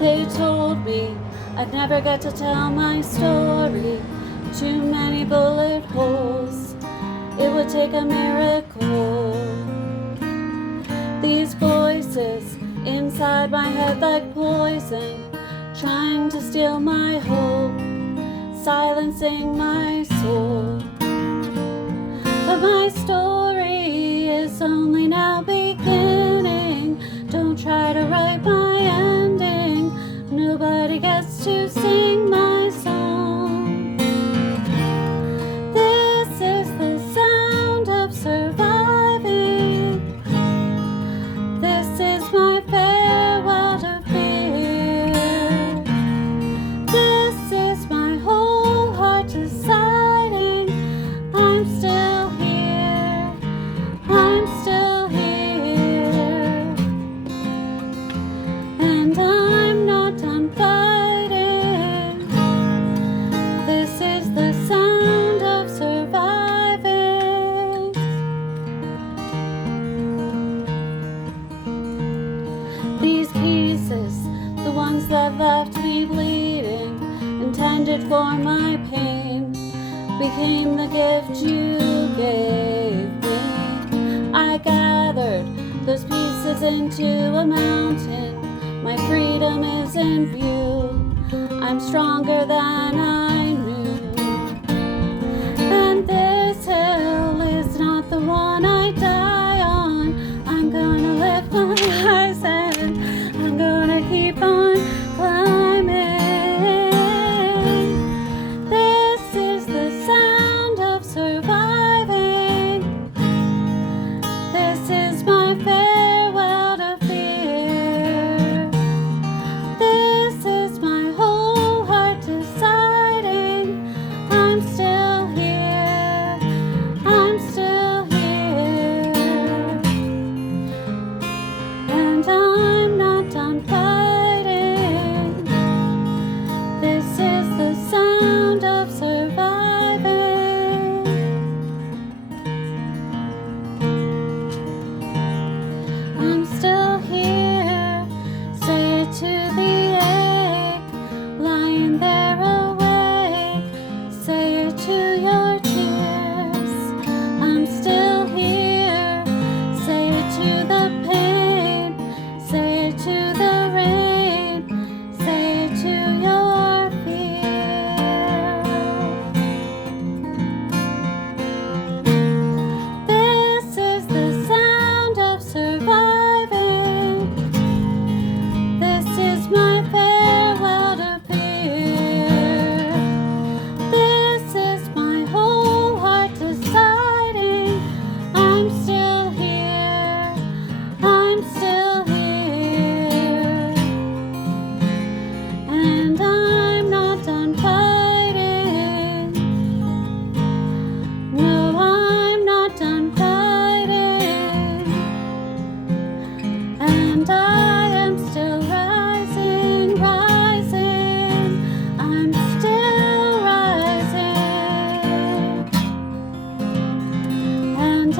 They told me I'd never get to tell my story. Too many bullet holes, it would take a miracle. These voices inside my head like poison, trying to steal my hope, silencing my soul. But my story is only now beginning. Don't try to write my ending. Nobody gets to sing my song. This is the sound of surviving. This is my farewell to fear. This is my whole heart deciding I'm still here. I'm still here. And I'm not done fighting. This is the sound of surviving. These pieces, the ones that left me bleeding, intended for my pain, became the gift you gave me. I gathered those pieces into a mountain. My freedom is in view. I'm stronger than I knew. And this hill is not the one I die on. I'm gonna lift my eyes and I'm gonna keep on climbing. This is the sound of surviving. This is my farewell to fear. This is my whole heart deciding I'm still here. I'm still here. And I'm not done fighting. This is the sound of surviving. I'm still here. Say it to the ache, lying there awake. Say it to your tears. I'm still here. Say it to the pain. Say it to the rain. Say it to your fear. This is the sound of surviving. This is my farewell to fear. This is my whole heart deciding I'm still here. I'm still here. And I'm not done fighting. No, I'm not done fighting. And I am still rising, rising. I'm still rising. And